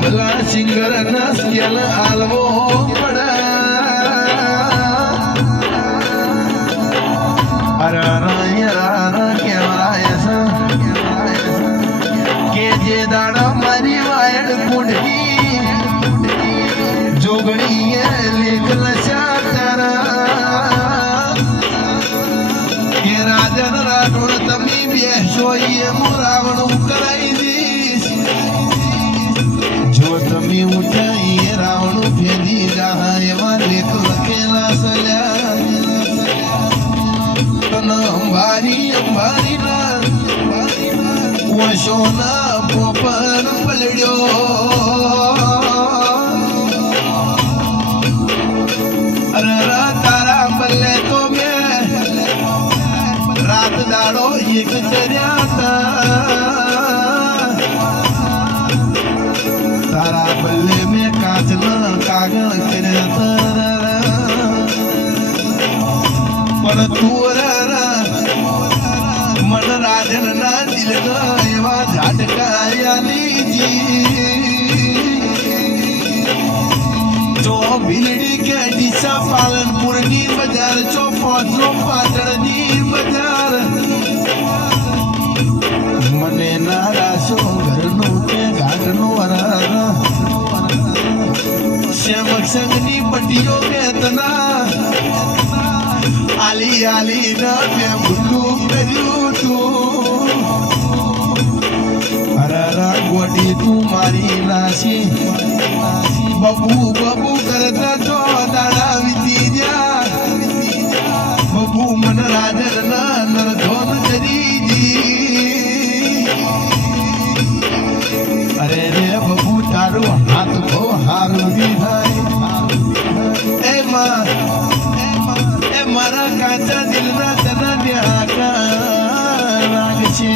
भला सिंगर नस केलं आलवो पडा के जे दाड़ा मारी वायड कुंडली जोगणी लेखल शातारा के राजन राठोड तमी बेशोई मुरावण कराई दीस जो तमी उठाई रावण फेदी जहा एवा लेख लखेला सल्या अंबारी अंबारी ना वशोना पोपन पलड्यो अरे तारा बल्ले तो मैं रात दाड़ो एक चर्याता तारा बल्ले में काचना कागल करता पण तू मन राजन ना दिलं एवा झाटकायाली जी जो भिलडी के दिशा पालनपुरनी बाजार चो पहुंचो पाटणनी बाजार मने नाराशो घरनो के घाटनो वरारा श्यामक संगनी पटियो बेतना आली आली ना मैं भुल्लू करू तू अरारा गोटी तू मारी नाशी बबू बबू करता तो दाड़ा वितीजा बबू मन राजन ना नर धोन करी जी अरे रे बबू तारो हाथ को हारू भी भाई ए माँ मारा काचा दिलना तना न्याका राग छे